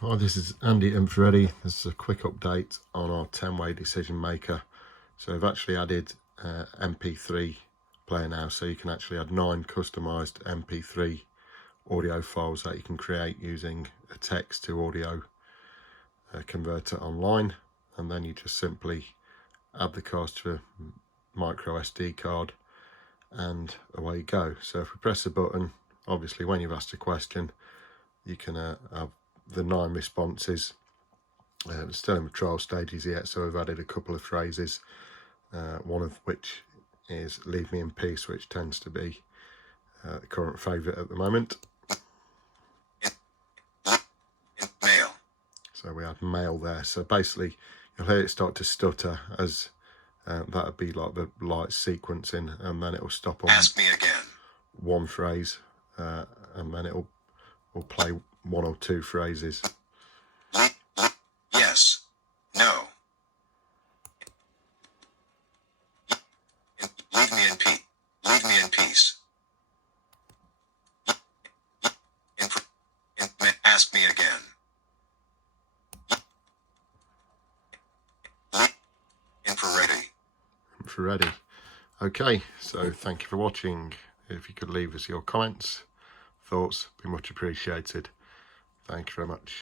Hi, this is Andy MP3. This is a quick update on our 10-way decision maker. So we've actually added MP3 player now, so you can actually add 9 customized MP3 audio files that you can create using a text to audio converter online, and then you just simply add the cards to a micro SD card and away you go. So if we press the button, obviously when you've asked a question, you can have the 9 responses. Still in the trial stages yet, so we've added a couple of phrases, one of which is "leave me in peace," which tends to be the current favourite at the moment. Mail. So we have mail there. So basically you'll hear it start to stutter as that would be like the light sequencing, and then it will stop on Ask me again. one phrase, and then it will play 1 or 2 phrases. Yes. No. Leave me in peace. Leave me in peace. Ask me again. Ready. Okay, so thank you for watching. If you could leave us your comments, thoughts, be much appreciated. Thank you very much.